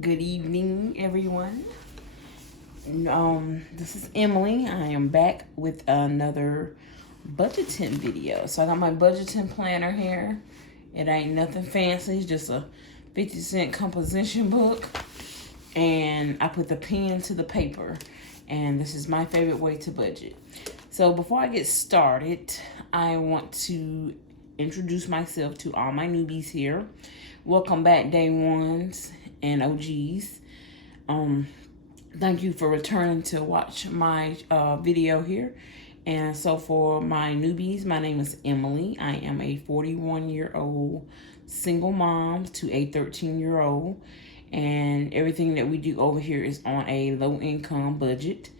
Good evening, everyone. This is Emily. I am back with another budgeting video. So I got my budgeting planner here. It ain't nothing fancy, it's just a 50-cent composition book. And I put the pen to the paper. And this is my favorite way to budget. So before I get started, I want to introduce myself to all my newbies here. Welcome back, day ones and OGs. Thank you for returning to watch my video here. And so for my newbies, my name is Emily. I am a 41-year-old single mom to a 13-year-old. And everything that we do over here is on a low-income budget.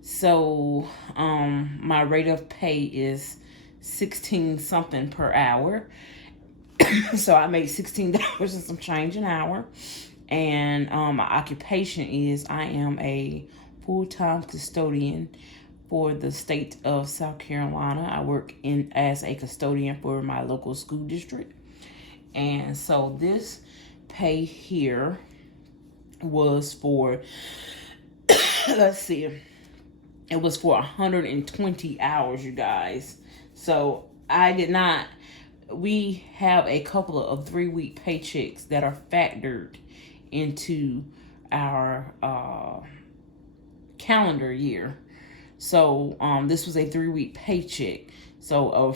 So my rate of pay is 16 something per hour. So I make $16 and some change an hour. And my occupation is I am a full-time custodian for the state of South Carolina. I work as a custodian for my local school district. And so this pay here was for, let's see, it was for 120 hours, you guys. So we have a couple of 3-week paychecks that are factored into our calendar year. So this was a 3-week paycheck. So a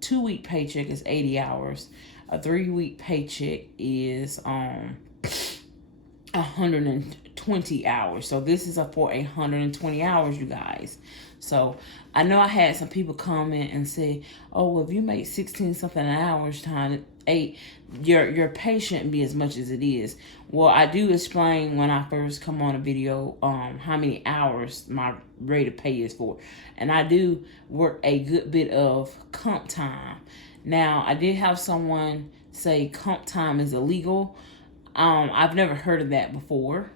2-week paycheck is 80 hours. A 3-week paycheck is 120 hours. So this is for 120 hours, you guys. So I know I had some people comment and say, oh, well, if you make 16 something an hour times 8, your pay shouldn't be as much as it is. Well, I do explain when I first come on a video how many hours my rate of pay is for. And I do work a good bit of comp time. Now, I did have someone say comp time is illegal. I've never heard of that before.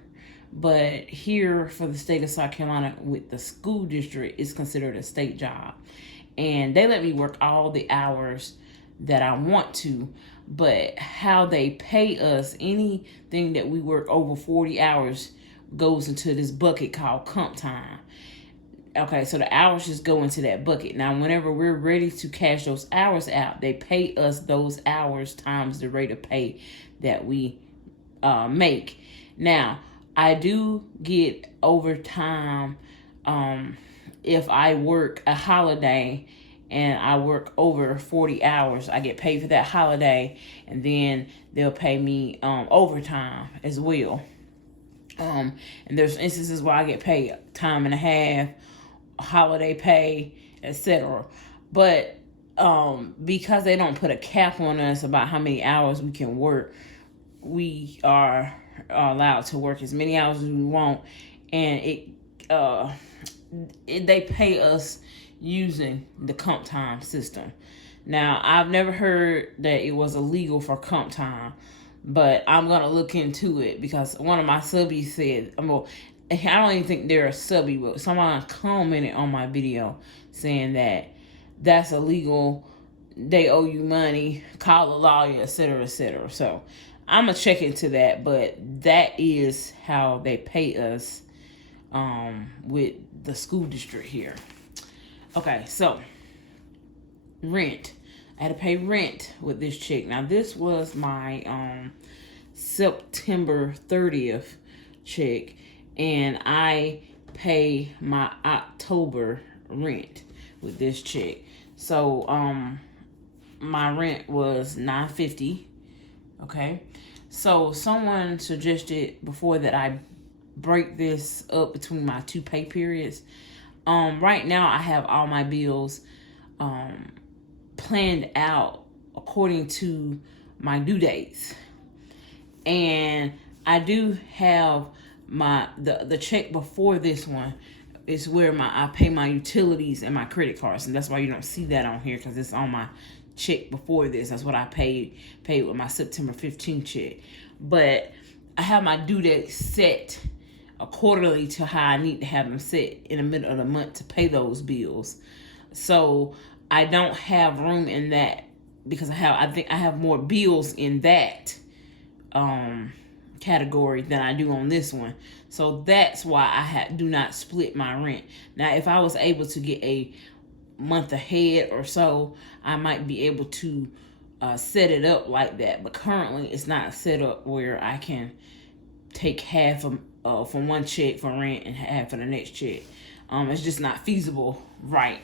But here for the state of South Carolina with the school district, it's considered a state job. And they let me work all the hours that I want to. But how they pay us, anything that we work over 40 hours goes into this bucket called comp time. Okay, so the hours just go into that bucket. Now, whenever we're ready to cash those hours out, they pay us those hours times the rate of pay that we make. Now, I do get overtime if I work a holiday and I work over 40 hours. I get paid for that holiday, and then they'll pay me overtime as well. And there's instances where I get paid time and a half, holiday pay, etc. But because they don't put a cap on us about how many hours we can work, we are allowed to work as many hours as we want, and they pay us using the comp time system. Now, I've never heard that it was illegal for comp time, but I'm gonna look into it because one of my subbies said, I don't even think they're a subby, but someone commented on my video saying that that's illegal, they owe you money, call a lawyer, etc., etc. So I'm gonna check into that, but that is how they pay us with the school district here. Okay, so rent. I had to pay rent with this check. Now, this was my September 30th check, and I pay my October rent with this check. So my rent was $950. Okay, so someone suggested before that I break this up between my 2 pay periods. Right now I have all my bills planned out according to my due dates, and I do have the check before this one is where I pay my utilities and my credit cards, and that's why you don't see that on here, because it's on my check before this. That's what I paid with my September 15th check. But I have my due date set accordingly to how I need to have them set in the middle of the month to pay those bills. So I don't have room in that because I think I have more bills in that category than I do on this one. So that's why I do not split my rent. Now, if I was able to get a month ahead or so, I might be able to set it up like that. But currently, it's not set up where I can take half from one check for rent and half for the next check. It's just not feasible right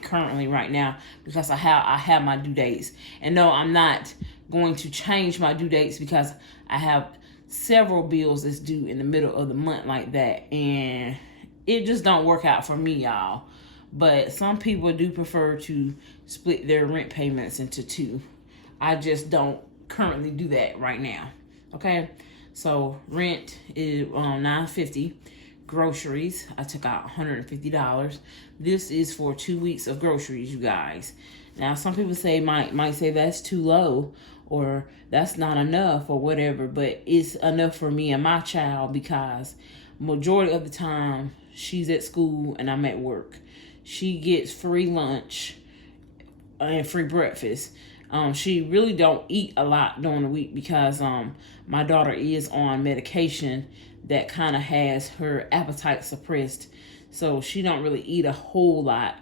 now, because I have my due dates. And no, I'm not going to change my due dates, because I have several bills that's due in the middle of the month like that, and it just don't work out for me, y'all. But some people do prefer to split their rent payments into two. I just don't currently do that right now. Okay, so rent is $9.50. Groceries, I took out $150. This is for 2 weeks of groceries, you guys. Now, some people might say that's too low, or that's not enough, or whatever, but it's enough for me and my child, because majority of the time she's at school and I'm at work. She gets free lunch and free breakfast. She really don't eat a lot during the week, because my daughter is on medication that kind of has her appetite suppressed, so she don't really eat a whole lot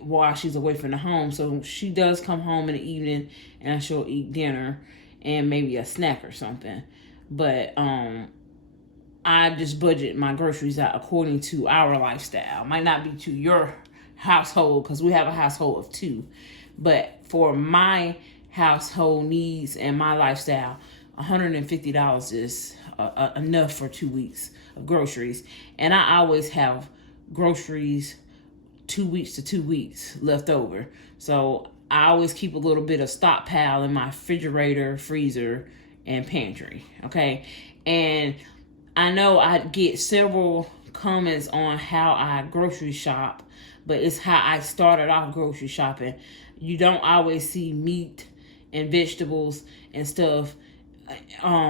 while she's away from the home. So she does come home in the evening and she'll eat dinner and maybe a snack or something. But I just budget my groceries out according to our lifestyle. Might not be to your household, because we have a household of two. But for my household needs and my lifestyle, $150 is enough for 2 weeks of groceries. And I always have groceries 2 weeks to 2 weeks left over. So I always keep a little bit of stockpile in my refrigerator, freezer, and pantry. Okay. And I know I get several comments on how I grocery shop, but it's how I started off grocery shopping. You don't always see meat and vegetables and stuff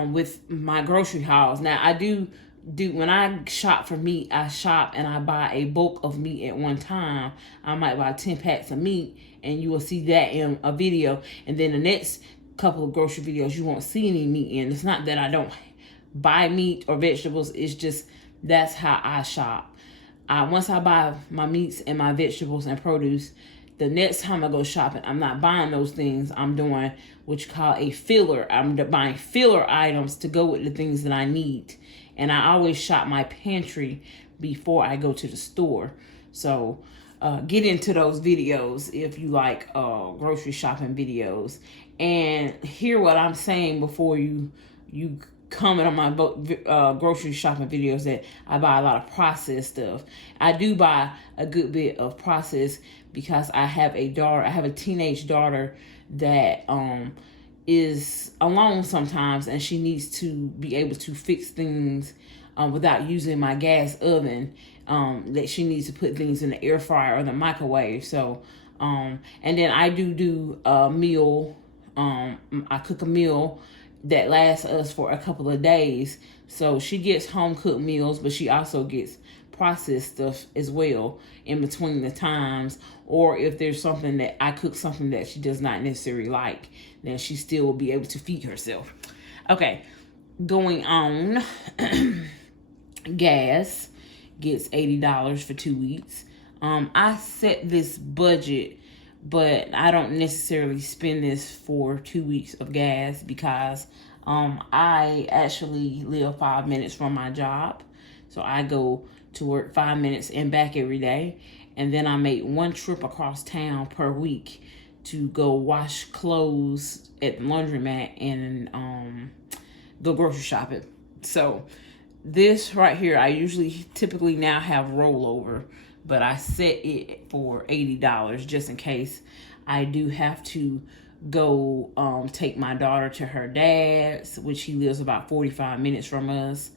with my grocery hauls. Now, I do when I shop for meat, I shop and I buy a bulk of meat at one time. I might buy 10 packs of meat, and you will see that in a video. And then the next couple of grocery videos, you won't see any meat in. It's not that I don't buy meat or vegetables. It's just that's how I shop. Once I buy my meats and my vegetables and produce, the next time I go shopping, I'm not buying those things. I'm doing what you call a filler. I'm buying filler items to go with the things that I need. And I always shop my pantry before I go to the store. So get into those videos if you like grocery shopping videos. And hear what I'm saying before you comment on my grocery shopping videos, that I buy a lot of processed stuff. I do buy a good bit of processed, because I have a daughter. I have a teenage daughter that is alone sometimes, and she needs to be able to fix things without using my gas oven. That she needs to put things in the air fryer or the microwave. So, and then I do a meal. I cook a meal that lasts us for a couple of days. So she gets home cooked meals, but she also gets processed stuff as well in between the times. Or if there's something that I cook, something that she does not necessarily like, then she still will be able to feed herself. Okay, going on. Gas gets $80 for 2 weeks. I set this budget, but I don't necessarily spend this for 2 weeks of gas, because I actually live 5 minutes from my job. So I go to work 5 minutes and back every day. And then I make one trip across town per week to go wash clothes at the laundromat and go grocery shopping. So this right here, I typically now have rollover, but I set it for $80 just in case I do have to go take my daughter to her dad's, which he lives about 45 minutes from us,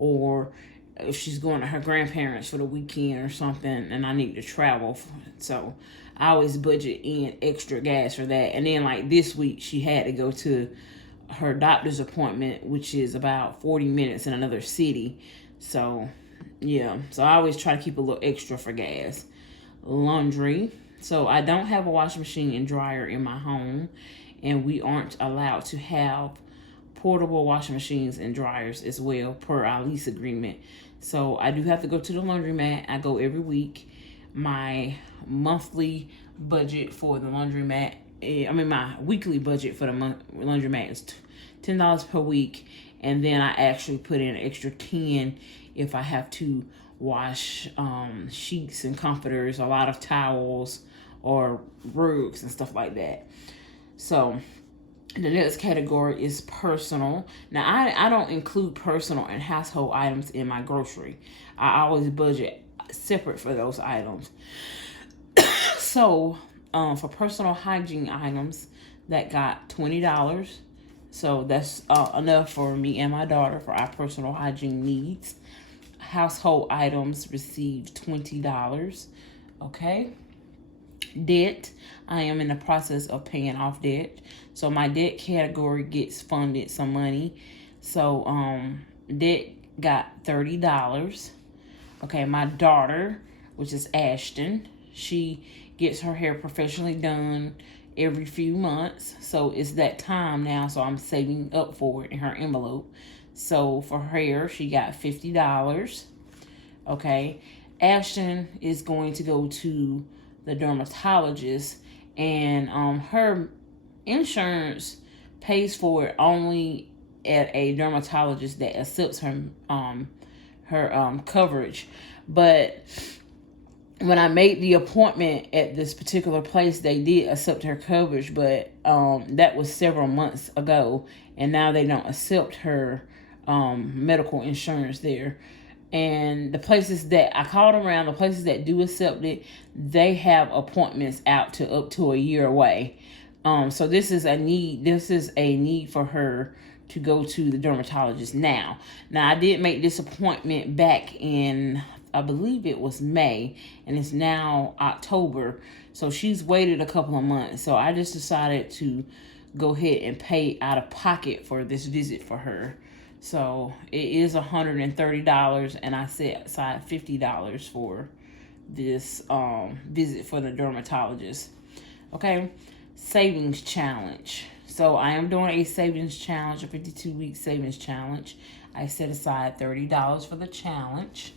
or if she's going to her grandparents for the weekend or something and I need to travel. So I always budget in extra gas for that. And then like this week, she had to go to her doctor's appointment, which is about 40 minutes in another city. So yeah, so I always try to keep a little extra for gas. Laundry. So I don't have a washing machine and dryer in my home, and we aren't allowed to have portable washing machines and dryers as well per our lease agreement. So I do have to go to the laundromat. I go every week. My monthly budget for the laundromat, my weekly budget for the laundromat is $10 per week. And then I actually put in an extra 10 if I have to wash sheets and comforters, a lot of towels or rugs and stuff like that. So the next category is personal. Now, I don't include personal and household items in my grocery. I always budget separate for those items. So, for personal hygiene items, that got $20. So that's enough for me and my daughter for our personal hygiene needs. Household items received $20. Okay. Debt. I am in the process of paying off debt. So my debt category gets funded some money. So debt got $30. Okay, my daughter, which is Ashton, she gets her hair professionally done every few months. So it's that time now. So I'm saving up for it in her envelope. So for her hair, she got $50. Okay. Ashton is going to go to the dermatologist, and her insurance pays for it only at a dermatologist that accepts her coverage. But when I made the appointment at this particular place, they did accept her coverage, but that was several months ago, and now they don't accept her medical insurance there. And the places that I called around, the places that do accept it, they have appointments out to up to a year away. So this is a need. This is a need for her to go to the dermatologist now. Now I did make this appointment back in, I believe it was May, and it's now October. So she's waited a couple of months. So I just decided to go ahead and pay out of pocket for this visit for her. So it is $130, and I set aside $50 for this visit for the dermatologist. Okay, savings challenge. So I am doing a savings challenge, a 52-week savings challenge. I set aside $30 for the challenge.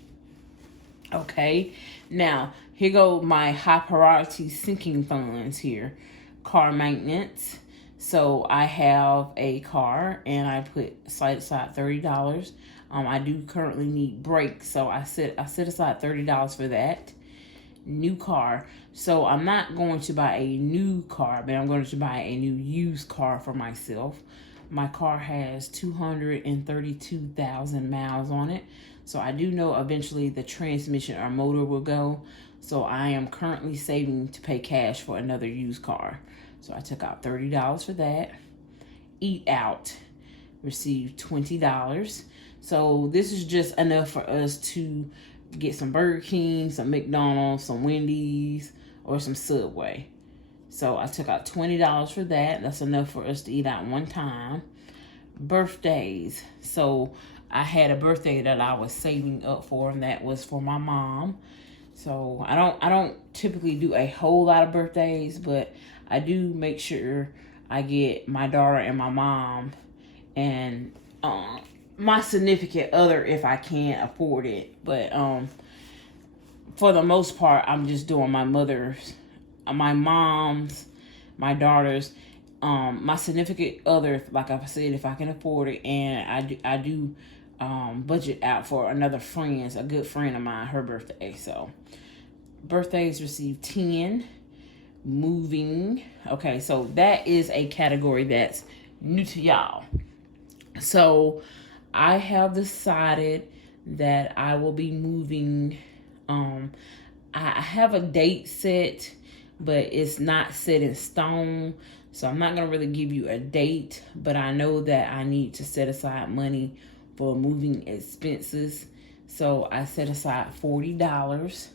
Okay, now here go my high priority sinking funds here. Car maintenance. So I have a car, and I set aside $30. I do currently need brakes, so I set aside $30 for that. New car. So I'm not going to buy a new car, but I'm going to buy a new used car for myself. My car has 232,000 miles on it. So I do know eventually the transmission or motor will go. So I am currently saving to pay cash for another used car. So I took out $30 for that. Eat out. Received $20. So this is just enough for us to get some Burger King, some McDonald's, some Wendy's, or some Subway. So I took out $20 for that. That's enough for us to eat out one time. Birthdays. So I had a birthday that I was saving up for, and that was for my mom. So I don't typically do a whole lot of birthdays, but I do make sure I get my daughter and my mom and my significant other if I can afford it. But for the most part, I'm just doing my mother's, my mom's, my daughter's, my significant other, like I said, if I can afford it. And I do budget out for another friend's, a good friend of mine, her birthday. So birthdays received 10. Moving. Okay, so that is a category that's new to y'all. So I have decided that I will be moving. I have a date set, but it's not set in stone. So I'm not going to really give you a date, but I know that I need to set aside money for moving expenses. So I set aside $40,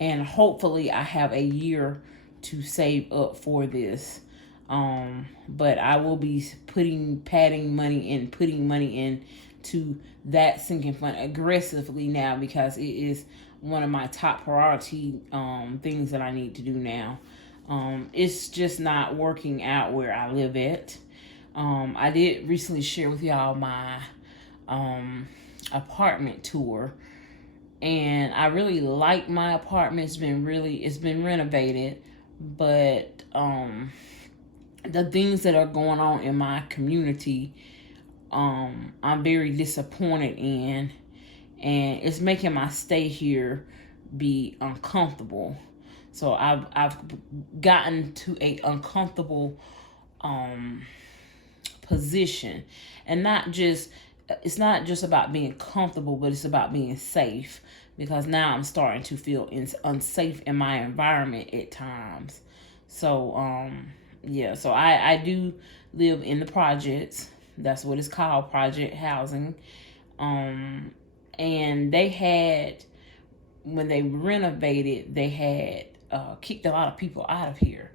and hopefully I have a year to save up for this. But I will be putting money into that sinking fund aggressively now, because it is one of my top priority things that I need to do now. It's just not working out where I live at. I did recently share with y'all my apartment tour, and I really like my apartment. It's been renovated, but the things that are going on in my community, I'm very disappointed in, and it's making my stay here be uncomfortable. So I've gotten to a uncomfortable position, and it's not just about being comfortable, but it's about being safe, because now I'm starting to feel unsafe in my environment at times. So yeah, so I do live in the projects. That's what it's called, project housing. And they had, when they renovated, they had kicked a lot of people out of here.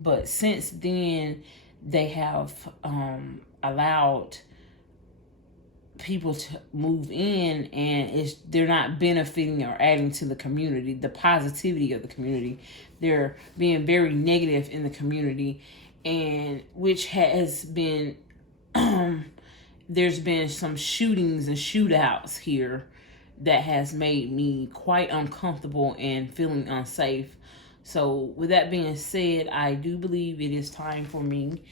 But since then, they have allowed people to move in, and they're not benefiting or adding to the community, the positivity of the community. They're being very negative in the community, and which has been there's been some shootings and shootouts here that has made me quite uncomfortable and feeling unsafe. So with that being said, I do believe it is time for me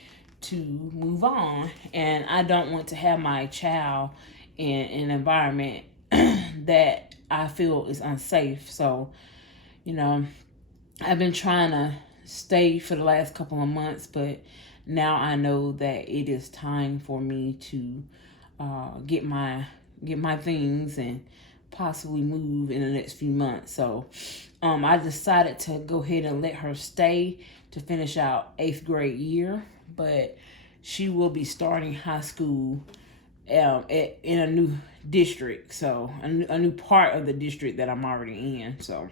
to move on, and I don't want to have my child in an environment that I feel is unsafe. So, I've been trying to stay for the last couple of months, but now I know that it is time for me to get my things and possibly move in the next few months. So I decided to go ahead and let her stay to finish out 8th grade year, but she will be starting high school in a new district, so a new part of the district that I'm already in. So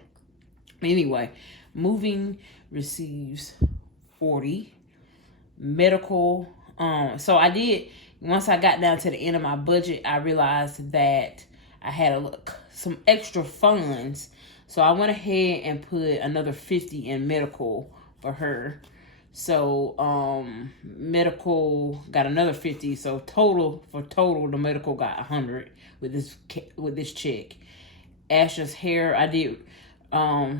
anyway, moving receives 40 medical. So I did, once I got down to the end of my budget, I realized that I had some extra funds. So I went ahead and put another 50 in medical for her. So medical got another 50. So total, the medical got 100 with this check. Ashton's hair, I did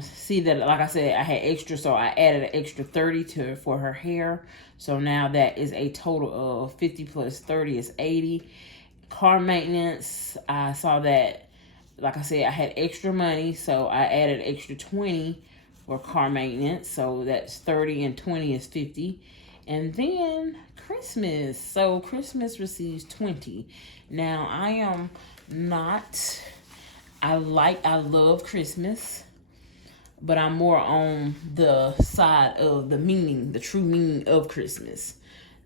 see that, like I said, I had extra, so I added an extra 30 for her hair. So now that is a total of 50 plus 30 is 80. Car maintenance, I saw that, like I said, I had extra money, so I added extra 20 for car maintenance. So that's 30 and 20 is 50. And then Christmas. So Christmas receives 20. Now I love Christmas, but I'm more on the side of the true meaning of Christmas.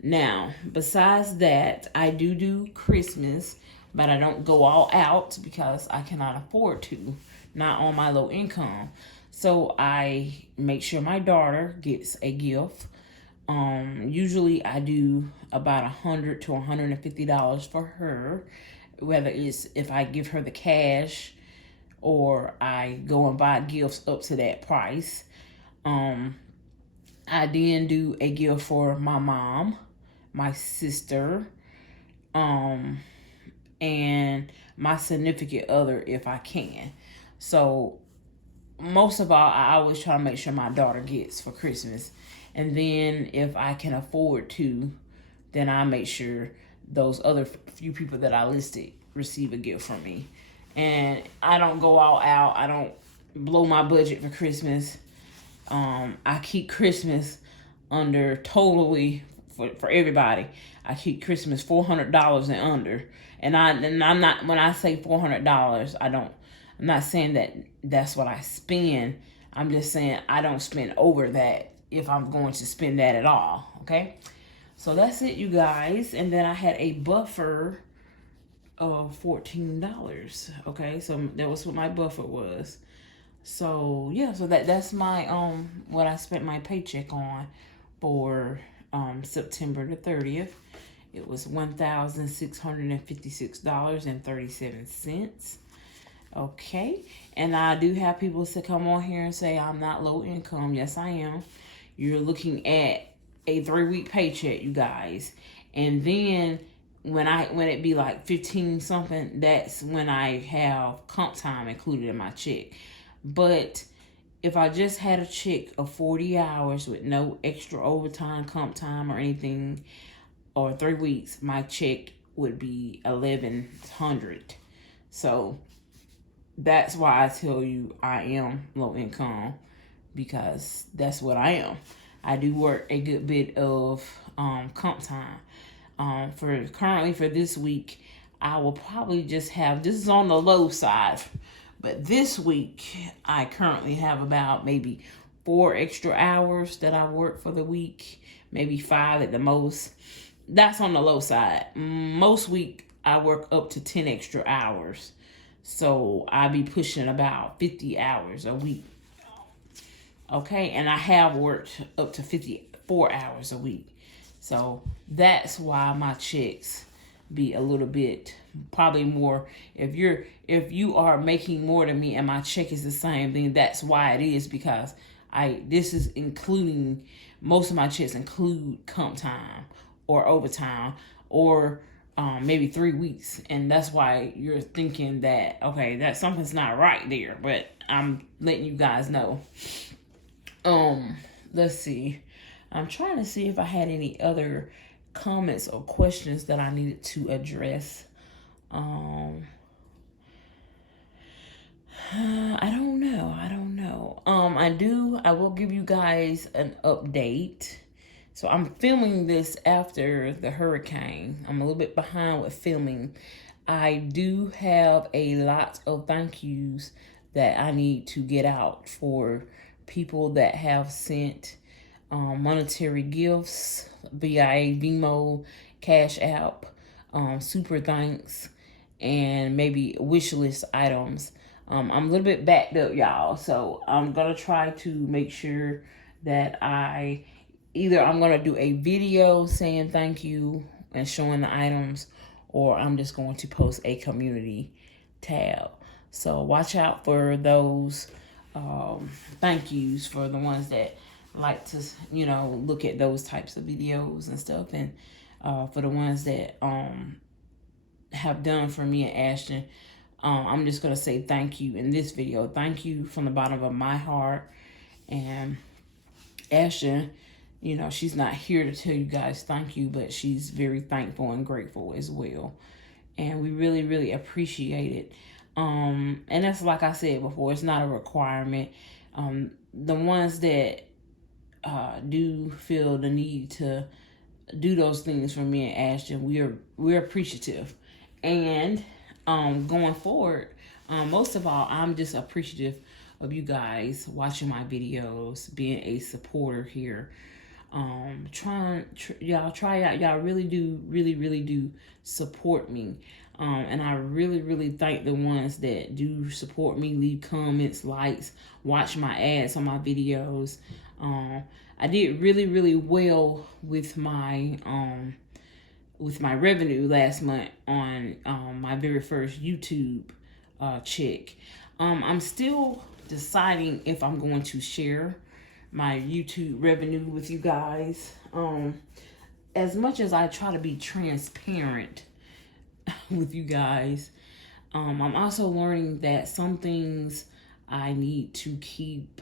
Now, besides that, I do Christmas, but I don't go all out because I cannot afford to, not on my low income. So I make sure my daughter gets a gift. Usually I do about $100 to $150 for her, whether it's if I give her the cash or I go and buy gifts up to that price. I then do a gift for my mom, my sister, and my significant other if I can. So most of all, I always try to make sure my daughter gets for Christmas. And then if I can afford to, then I make sure those other few people that I listed receive a gift from me. And I don't go all out. I don't blow my budget for Christmas. I keep Christmas under totally for everybody. I keep Christmas $400 and under. And I'm not, when I say $400, I'm not saying that that's what I spend. I'm just saying I don't spend over that if I'm going to spend that at all. Okay? So that's it, you guys. And then I had a buffer of $14. Okay, so that was what my buffer was. So yeah, so that's my what I spent my paycheck on for September the 30th. It was $1,656.37. Okay, and I do have people to come on here and say I'm not low income. Yes, I am. You're looking at a 3-week paycheck, you guys. And then when it be like 15 something, that's when I have comp time included in my check. But if I just had a check of 40 hours with no extra overtime, comp time, or anything, or 3 weeks, my check would be $1,100. So that's why I tell you I am low income, because that's what I am. I do work a good bit of comp time. Currently for this week, I will probably just have, this is on the low side, but this week I currently have about maybe 4 extra hours that I work for the week, maybe 5 at the most. That's on the low side. Most week I work up to 10 extra hours. So I'll be pushing about 50 hours a week. Okay, and I have worked up to 54 hours a week. So that's why my checks be a little bit, probably more. If you are making more than me and my check is the same, then that's why it is, because this is including, most of my checks include comp time or overtime or maybe 3 weeks. And that's why you're thinking that, okay, that something's not right there, but I'm letting you guys know. Let's see. I'm trying to see if I had any other comments or questions that I needed to address. I don't know. I will give you guys an update. So I'm filming this after the hurricane. I'm a little bit behind with filming. I do have a lot of thank yous that I need to get out for people that have sent monetary gifts via Venmo, CashApp, super thanks, and maybe Wishlist items. I'm a little bit backed up, y'all, so I'm gonna try to make sure that I'm gonna do a video saying thank you and showing the items, or I'm just going to post a community tab. So watch out for those thank yous for the ones that like to, look at those types of videos and stuff. And for the ones that have done for me and Ashton, I'm just going to say thank you in this video. Thank you from the bottom of my heart. And Ashton, she's not here to tell you guys thank you, but she's very thankful and grateful as well. And we really, really appreciate it. And that's, like I said before, it's not a requirement. The ones that do feel the need to do those things for me and Ashton, we're appreciative. And going forward, most of all, I'm just appreciative of you guys watching my videos, being a supporter here. Y'all try out. Y'all really do support me. And I really thank the ones that do support me, leave comments, likes, watch my ads on my videos. I did really well with my revenue last month on my very first YouTube check. I'm still deciding if I'm going to share my YouTube revenue with you guys. As much as I try to be transparent with you guys, I'm also learning that some things I need to keep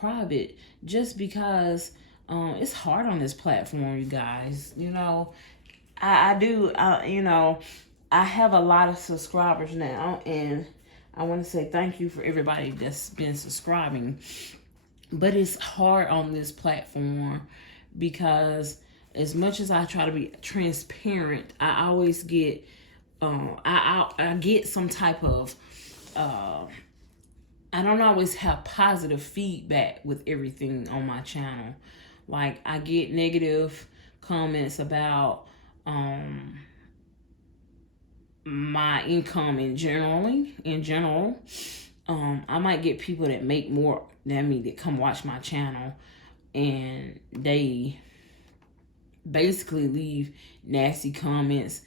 private, just because it's hard on this platform, you guys. I have a lot of subscribers now, and I want to say thank you for everybody that's been subscribing. But it's hard on this platform because as much as I try to be transparent, I always get I get some type of I don't always have positive feedback with everything on my channel. Like, I get negative comments about my income in general. I might get people that make more than me that come watch my channel, and they basically leave nasty comments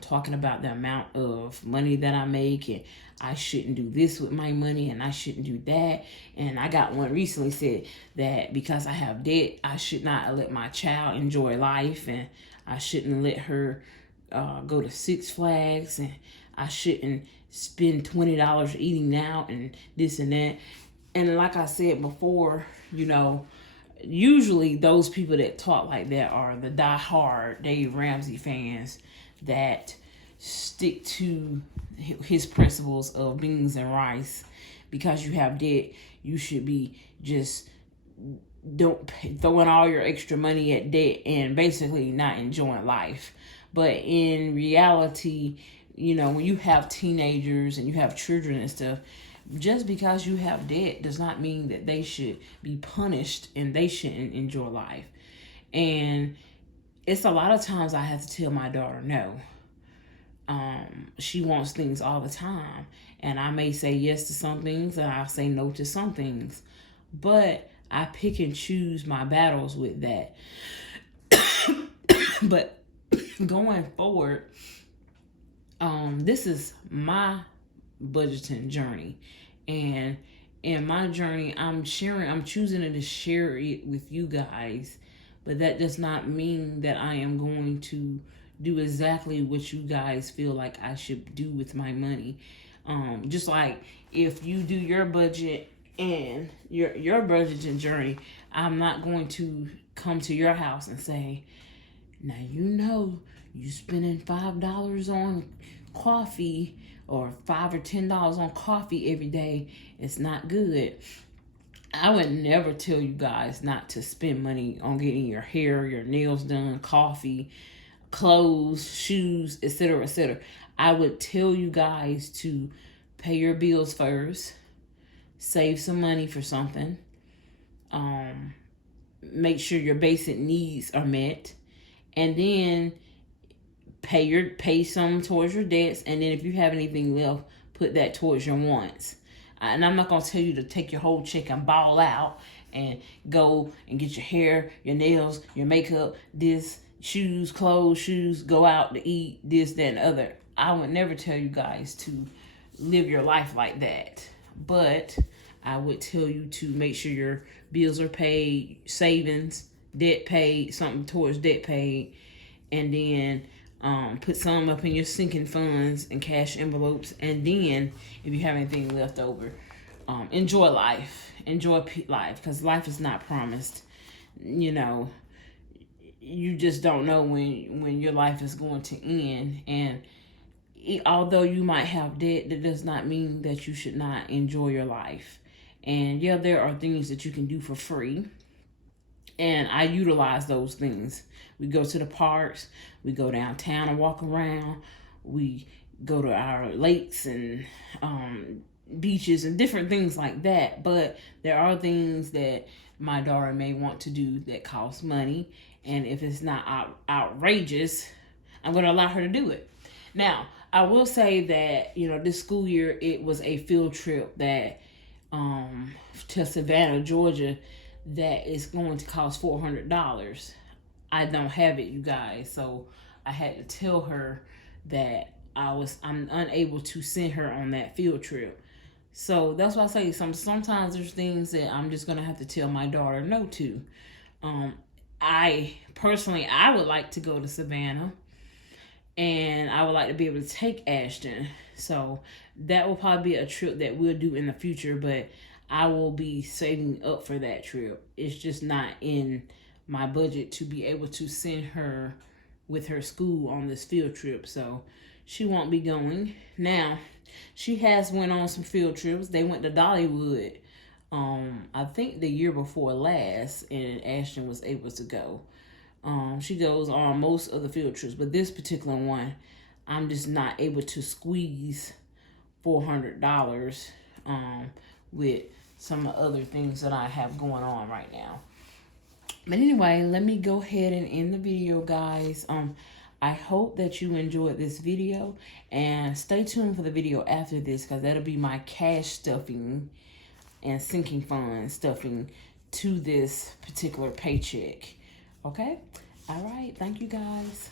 talking about the amount of money that I make, and I shouldn't do this with my money, and I shouldn't do that. And I got one recently said that because I have debt, I should not let my child enjoy life. And I shouldn't let her go to Six Flags, and I shouldn't spend $20 eating out and this and that. And like I said before, you know, usually those people that talk like that are the die-hard Dave Ramsey fans that stick to his principles of beans and rice. Because you have debt, you should be just throwing all your extra money at debt and basically not enjoying life. But in reality, you know, when you have teenagers and you have children and stuff, just because you have debt does not mean that they should be punished and they shouldn't enjoy life. And it's a lot of times I have to tell my daughter no. She wants things all the time, and I may say yes to some things and I'll say no to some things, but I pick and choose my battles with that. But going forward, this is my budgeting journey, and in my journey I'm choosing to share it with you guys, but that does not mean that I am going to do exactly what you guys feel like I should do with my money. Just like if you do your budget and your budgeting journey, I'm not going to come to your house and say, now you know you spending $5 on coffee or $5 or $10 on coffee every day. It's not good. I would never tell you guys not to spend money on getting your hair, your nails done, coffee, clothes, shoes, etc., etc. I would tell you guys to pay your bills first, save some money for something, make sure your basic needs are met, and then pay some towards your debts, and then if you have anything left, put that towards your wants. And I'm not going to tell you to take your whole check and ball out and go and get your hair, your nails, your makeup, this, shoes, clothes, shoes, go out to eat, this, that, and other. I would never tell you guys to live your life like that. But I would tell you to make sure your bills are paid, savings, debt paid, something towards debt paid, and then put some up in your sinking funds and cash envelopes. And then if you have anything left over, enjoy life. Enjoy life, because life is not promised. You know, you just don't know when your life is going to end. And although you might have debt, that does not mean that you should not enjoy your life. And yeah, there are things that you can do for free, and I utilize those things. We go to the parks, we go downtown and walk around, we go to our lakes and beaches and different things like that. But there are things that my daughter may want to do that cost money, and if it's not outrageous, I'm going to allow her to do it. Now, I will say that, you know, this school year, it was a field trip that to Savannah, Georgia, that is going to cost $400. I don't have it, you guys, so I had to tell her that I'm unable to send her on that field trip. So that's why I say sometimes there's things that I'm just gonna have to tell my daughter no to. I would like to go to Savannah, and I would like to be able to take Ashton. So that will probably be a trip that we'll do in the future, but I will be saving up for that trip. It's just not in my budget to be able to send her with her school on this field trip. So she won't be going. Now, she has went on some field trips. They went to Dollywood, I think the year before last, and Ashton was able to go. She goes on most of the field trips, but this particular one, I'm just not able to squeeze $400 with some other things that I have going on right now. But anyway, let me go ahead and end the video, guys. I hope that you enjoyed this video, and stay tuned for the video after this, because that'll be my cash stuffing and sinking fund stuffing to this particular paycheck. Okay? All right. Thank you, guys.